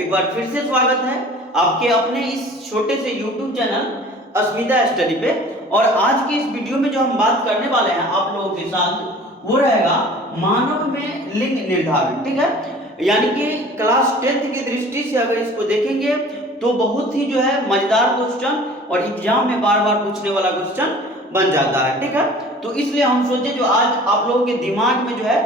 एक बार फिर से स्वागत है आपके अपने इस छोटे से YouTube चैनल अस्मिता स्टडी पे। और आज की इस वीडियो में जो हम बात करने वाले हैं आप लोगों के साथ वो रहेगा मानव में लिंग निर्धारण। ठीक है, यानी कि क्लास 10th की दृष्टि से अगर इसको देखेंगे तो बहुत ही जो है मजेदार क्वेश्चन और एग्जाम में बार बार पूछने वाला क्वेश्चन बन जाता है। ठीक है, तो इसलिए हम सोचे जो आज आप लोगों के दिमाग में जो है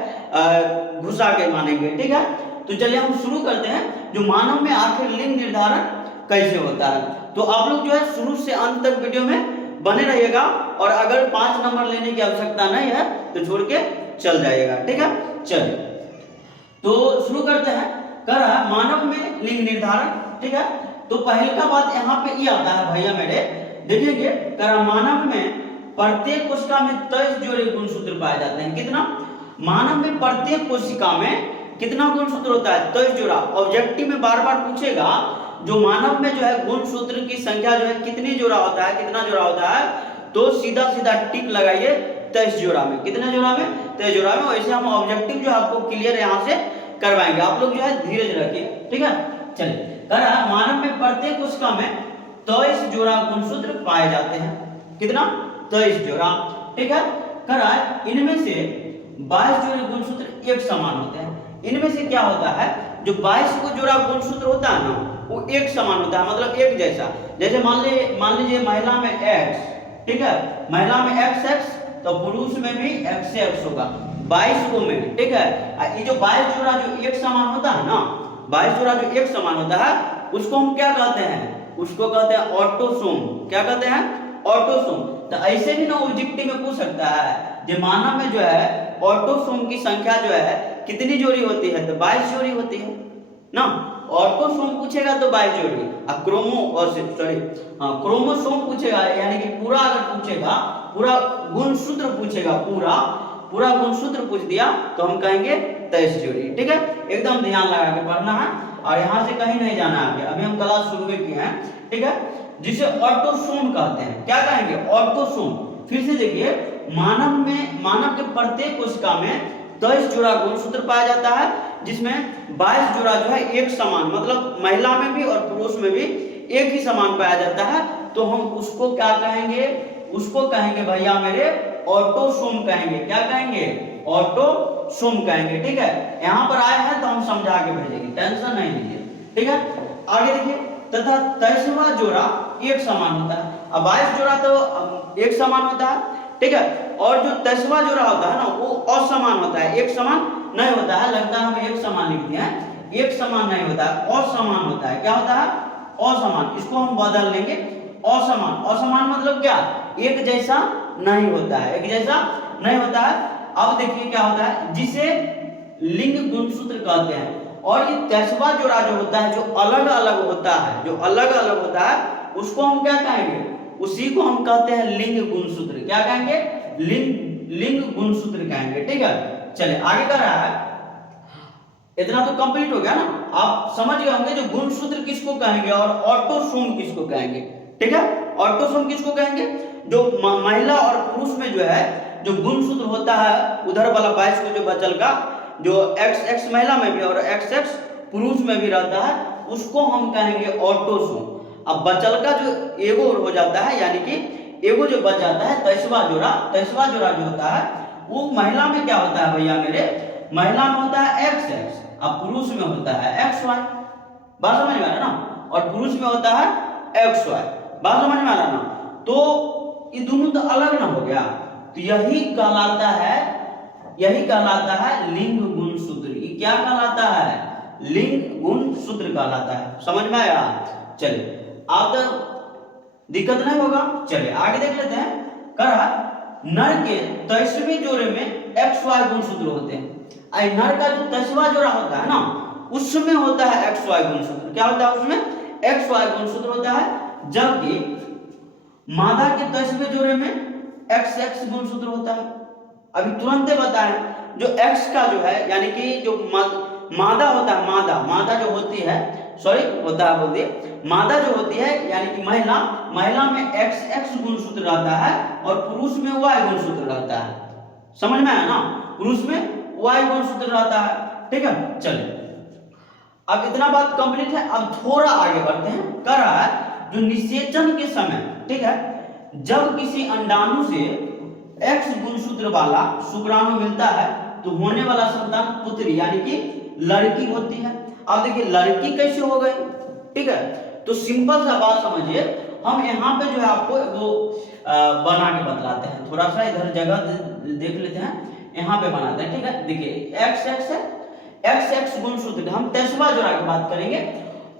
घुसा के मानेंगे। ठीक है, तो चलिए हम शुरू करते हैं जो मानव में आखिर लिंग निर्धारण कैसे होता है। तो आप लोग जो है शुरू से अंत तक वीडियो में बने रहिएगा और अगर 5 नंबर लेने की आवश्यकता नहीं है तो छोड़ के चल जाइएगा। ठीक है, चलिए तो शुरू करते हैं। कर रहा है मानव में लिंग निर्धारण। ठीक है, तो पहले का बात यहाँ पे ये आता है भैया मेरे, देखिए कर मानव में प्रत्येक कोशिका में 23 जोड़े गुणसूत्र पाए जाते हैं। कितना? मानव में प्रत्येक कोशिका में कितना गुणसूत्र होता है? 23 जोड़ा। ऑब्जेक्टिव में बार बार पूछेगा जो मानव में जो है गुणसूत्र की संख्या जो है कितनी जोड़ा होता है, कितना जोड़ा होता है, तो सीधा सीधा टिक लगाइए 23 जोड़ा में। कितने जोड़ा में? 23 जोड़ा में। वैसे हम ऑब्जेक्टिव जो आपको क्लियर यहाँ से करवाएंगे, आप लोग जो है धीरज रखिए। ठीक है, चलिए मानव में प्रत्येक कोशिका में 23 जोड़ा गुणसूत्र पाए जाते हैं। कितना? 23 जोड़ा। ठीक है, करा इनमें से 22 जोड़े गुणसूत्र एक समान होते हैं। इनमें से क्या होता है, जो 22 को जोड़ा गुणसूत्र होता है ना वो एक समान होता है, मतलब एक जैसा। जैसे मान लीजिए महिला में X, ठीक है, महिला में XX तो पुरुष में भी XX होगा 22 को में। ठीक है, ये जो 22 जोड़ा जो एक समान होता है ना, 22 जोड़ा जो एक समान होता है उसको हम क्या कहते हैं? उसको कहते हैं ऑटोसोम। क्या कहते हैं? ऑटोसोम। तो ऐसे भी ना ऑब्जेक्टिव में पूछ सकता है जो मानव में जो है ऑटोसोम की संख्या जो है कितनी जोड़ी होती है, तो 22 जोड़ी होती है ना। ऑटोसोम पूछेगा तो 22 जोड़ी। क्रोमोसोम पूछेगा यानी कि पूरा अगर पूछेगा, पूरा गुणसूत्र पूछेगा, पूरा गुणसूत्र पूछ दिया तो हम कहेंगे 23 जोड़ी। ठीक है, एकदम ध्यान लगा के पढ़ना है और यहाँ से कहीं नहीं जाना है। अभी हम क्लास शुरू किए हैं। ठीक है, जिसे ऑटोसोम कहते हैं। क्या कहेंगे? ऑटोसोम। फिर से देखिए मानव के प्रत्येक कोशिका में 23 जोड़ा गुणसूत्र पाया जाता है, जिसमें 22 जोड़ा जो है एक समान, मतलब महिला में भी और पुरुष में भी एक ही समान पाया जाता है। तो हम उसको क्या कहेंगे? उसको कहेंगे भैया मेरे ऑटोसोम कहेंगे। क्या कहेंगे? ऑटोसोम कहेंगे। ठीक है, यहाँ पर आए हैं तो हम समझा के भेजेंगे, टेंशन नहीं लीजिए। ठीक है, आगे देखिए तथा 23वां जोड़ा एक समान होता है। अब 22 जोड़ा तो एक समान होता है। ठीक है, और जो 23वां जोड़ा होता है ना वो असमान होता है, एक समान नहीं होता है। लगता है हम एक समान लिख दिए हैं, एक समान नहीं होता है, असमान होता है। क्या होता है? असमान। इसको हम बदल लेंगे असमान। असमान मतलब क्या? एक जैसा नहीं होता है, एक जैसा नहीं होता है। अब देखिए क्या होता है, जिसे लिंग गुणसूत्र कहते हैं। और ये 23वां जोड़ा जो होता है, जो अलग अलग होता है, जो अलग अलग होता है उसको हम क्या कहेंगे? उसी को हम कहते हैं लिंग गुणसूत्र। क्या कहेंगे? लिंग गुणसूत्र कहेंगे। ठीक है, चलिए आगे कर रहा है। इतना तो कंप्लीट हो गया ना, आप समझ गए होंगे जो गुणसूत्र किसको कहेंगे और ऑटोसोम किसको कहेंगे। ठीक है, ऑटोसोम किसको कहेंगे? जो महिला और पुरुष में जो है जो गुणसूत्र होता है, उधर वाला 22 को जो बचल का जो XX महिला में भी और XX पुरुष में भी रहता है उसको हम कहेंगे ऑटोसोम। अब बचल का जो एगो हो जाता है, यानी कि एगो जो बच जाता है 23वां जोड़ा जो होता है वो महिला में क्या होता है भैया मेरे? महिला में होता है XX, अब पुरुष में होता है XY। बात समझ में आ रहा ना? और पुरुष में होता है XY। बात समझ में आ रहा ना? तो ये दोनों तो अलग ना हो गया, तो यही कहलाता है लिंग गुणसूत्र। ये क्या कहलाता है? लिंग गुणसूत्र कहलाता है। समझ में आया? चलिए आप तो दिक्कत नहीं होगा। चलिए आगे देख लेते हैं। कहा नर के 23वें जोड़े में XY गुणसूत्र होते हैं। नर का जो 23वां जोड़ा होता है ना उसमें होता है XY गुणसूत्र। क्या होता है उसमें? XY गुणसूत्र होता है। जबकि मादा के 23वें जोड़े में XX गुणसूत्र होता है। अभी तुरंत बताएं, जो X का जो है यानी कि जो मादा होता है, मादा जो होती है, मादा जो होती है यानी कि महिला में XX गुणसूत्र रहता है और पुरुष में Y गुणसूत्र रहता है। समझ में आया ना? पुरुष में Y गुणसूत्र रहता है। ठीक है, चलिए अब इतना बात कंप्लीट है। अब थोड़ा आगे बढ़ते हैं। कह रहा है जो निषेचन के समय, ठीक है, जब किसी अंडाणु से X गुणसूत्र वाला शुक्राणु मिलता है तो होने वाला संतान पुत्री यानी कि लड़की होती है। अब देखिए लड़की कैसे हो गई, ठीक है, तो सिंपल सा बात समझिए। हम यहाँ पे जो है आपको वो बना के बतलाते हैं। थोड़ा सा इधर जगह देख लेते हैं, यहाँ पे बनाते हैं, ठीक है। देखिए एक्स एक्स है, एक्स एक्स गुणसूत्र, हम 23वां जोड़ा की बात करेंगे।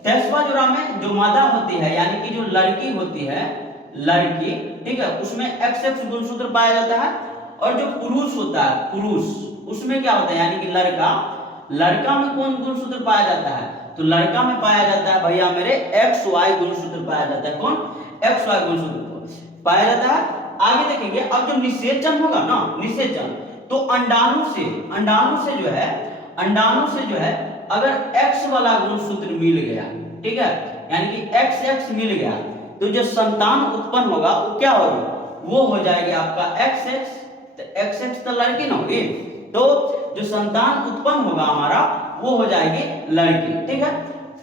23वां जोड़ा में जो मादा होती है यानी कि जो लड़की होती है, लड़की, ठीक है, उसमें एक्स एक्स गुणसूत्र पाया जाता है। और जो पुरुष होता है, पुरुष, उसमें क्या होता है यानी कि लड़का, लड़का में कौन गुणसूत्र पाया जाता है, तो लड़का में पाया जाता है भैया मेरे एक्स वाई गुणसूत्र पाया जाता है। कौन, एक्स वाई गुणसूत्र पाया जाता है। आगे देखेंगे अब जो निषेचन होगा ना, निषेचन, तो अंडाणु से, अंडाणु से जो है, अंडाणु से जो है अगर एक्स वाला गुणसूत्र मिल गया, ठीक है, यानी कि एक्स एक्स मिल गया, तो जो संतान उत्पन्न होगा वो क्या होगी, वो हो जाएगी आपका एक्स एक्स। तो एक्स एक्स तो लड़की ना होगी, तो जो संतान उत्पन्न होगा हमारा वो हो जाएगी लड़की, ठीक है।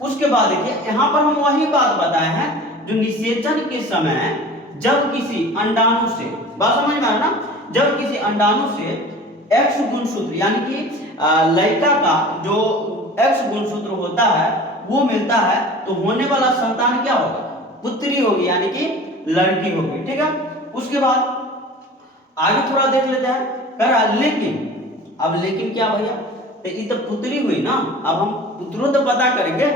उसके बाद देखिए यहाँ पर हम वही बात बताए हैं जो निषेचन के समय जब किसी अंडाणु से, बात समझ में आ रहा ना, जब किसी अंडाणु से एक्स गुणसूत्र यानी कि लड़का का जो एक्स गुणसूत्र होता है वो मिलता है तो होने वाला संतान क्या होगा, पुत्री होगी यानी कि लड़की होगी, ठीक है। उसके बाद आगे थोड़ा देख लेते हैं। कह रहा लेकिन, अब लेकिन क्या भैया, तो ये तो पुत्री हुई ना, अब हम पुत्रों तो पता करेंगे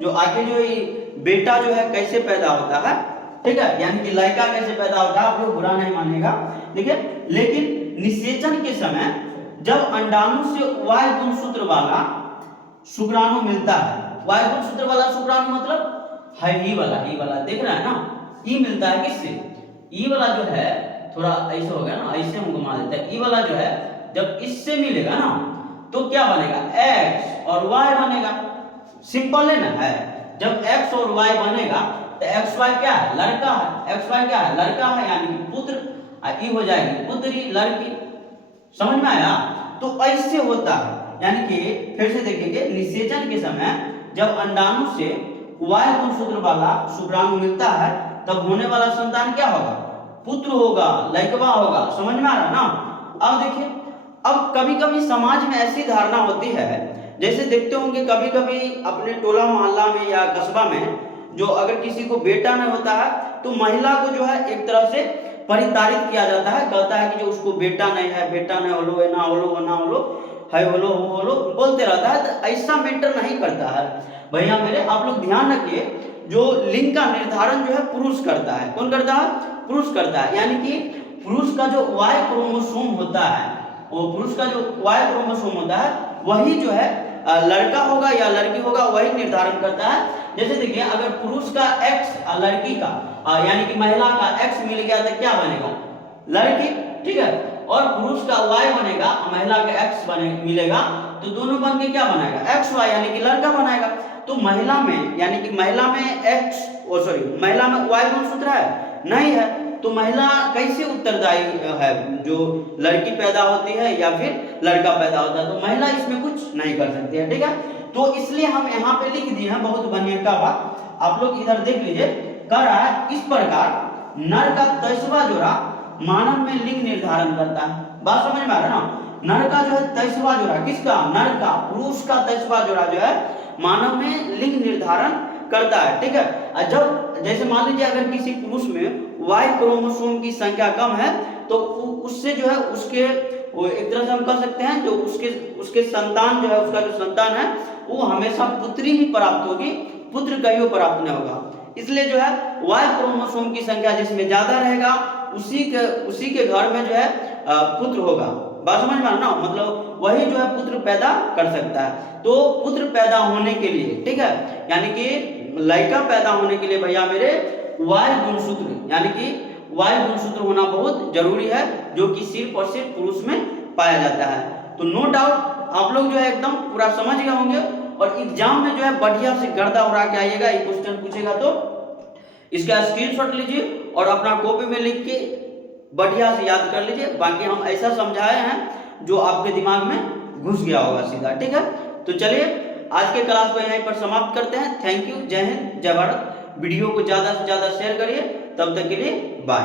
जो आगे जो ये बेटा जो है कैसे पैदा होता है, ठीक है, यानी कि लड़का कैसे पैदा होता है, आप लोग बुरा नहीं मानेगा, देखिए। लेकिन निषेचन के समय जब अंडाणु से वाई गुणसूत्र वाला शुक्राणु मिलता है, वाई गुणसूत्र वाला शुक्राणु मतलब है ई वाला, ई वाला देख रहा है ना, ई मिलता है किससे, ई वाला जो है थोड़ा ऐसे हो गया ना, ऐसे हम घुमा देते हैं, ई वाला जो है जब इससे मिलेगा ना तो क्या बनेगा, x और y बनेगा। सिंपल है ना, है, जब x और y बनेगा तो एक्स वाई क्या है, लड़का है, एक्स वाई क्या है, लड़का है, यानी कि पुत्र, ई हो जाएगी पुत्री, लड़की। समझ में आया, तो ऐसे होता है। यानी कि फिर से देखेंगे, निषेचन के समय जब अंडाणु से वाई गुणसूत्र वाला शुक्राणु मिलता है तब होने वाला संतान क्या होगा, पुत्र होगा, लड़कवा होगा। समझ में आ रहा ना। अब देखिए, अब कभी कभी समाज में ऐसी धारणा होती है, जैसे देखते होंगे कभी कभी अपने टोला मोहल्ला में या कस्बा में, जो अगर किसी को बेटा नहीं होता है तो महिला को जो है एक तरह से परिताड़ित किया जाता है, कहता है कि जो उसको बेटा नहीं है, बेटा नहीं होलो, ये ना होलो, वो ना होलो, है होलो, वो होलो, बोलते रहता है। तो ऐसा मैटर नहीं करता है भैया मेरे, आप लोग ध्यान रखिए, जो लिंग का निर्धारण जो है पुरुष करता है। कौन करता है, पुरुष करता है। यानी कि पुरुष का जो वाई क्रोमोसोम होता है, वो पुरुष का जो वाई क्रोमोसोम होता है वही जो है लड़का होगा या लड़की होगा वही निर्धारण करता है। जैसे देखिए, अगर पुरुष का एक्स, लड़की का यानी कि महिला का एक्स मिल गया तो क्या बनेगा, लड़की, ठीक है, और पुरुष का वाई बनेगा, महिला का एक्स मिलेगा, तो दोनों बन के क्या बनाएगा, एक्स वाई, यानी कि लड़का बनाएगा। तो महिला में, यानी कि महिला में एक्स, महिला में वाई गुणसूत्र है नहीं है, तो महिला कैसे उत्तरदायी है, जो लड़की पैदा होती है या फिर लड़का पैदा होता है, तो महिला इसमें कुछ नहीं कर सकती है, ठीक है। तो इसलिए हम यहाँ पे लिख दिए हैं, बहुत बढ़िया का बात, आप लोग इधर देख लीजिए। कह रहा है इस प्रकार नर का 23वां जोड़ा मानव में लिंग निर्धारण करता है। बात समझ में आ रहा है ना, नर का जो है 23वां जोड़ा, किसका, नर का, पुरुष का 23वां जोड़ा जो है मानव में लिंग निर्धारण करता है, ठीक है। जब जैसे मान लीजिए अगर किसी पुरुष में वाई क्रोमोसोम की संख्या कम है तो उससे जो है उसके, वो एक तरह से हम कह सकते हैं, जो उसके संतान जो है, उसका जो संतान है वो हमेशा पुत्री ही प्राप्त होगी, पुत्र कहीं प्राप्त नहीं होगा। इसलिए जो है वाई क्रोमोसोम की संख्या जिसमें ज्यादा रहेगा उसी के घर में जो है पुत्र होगा। बात समझ में आना, मतलब वही जो है पुत्र पैदा कर सकता है। तो पुत्र पैदा होने के लिए, ठीक है, यानी कि लड़का पैदा होने के लिए भैया मेरे वाई गुणसूत्र, यानी कि वाई गुणसूत्र होना बहुत जरूरी है, जो कि सिर्फ और सिर्फ पुरुष में पाया जाता है। तो नो डाउट आप लोग जो है एकदम पूरा समझ गए होंगे, और एग्जाम में जो है बढ़िया से गर्दा उड़ा के आइएगा। ये क्वेश्चन पूछेगा तो इसका स्क्रीनशॉट लीजिए और अपना कॉपी में लिख के बढ़िया से याद कर लीजिए। बाकी हम ऐसा समझाए हैं जो आपके दिमाग में घुस गया होगा सीधा, ठीक है। तो चलिए आज के क्लास को यहीं पर समाप्त करते हैं। थैंक यू, जय हिंद, जय भारत। वीडियो को ज़्यादा से ज़्यादा शेयर करिए। तब तक के लिए बाय।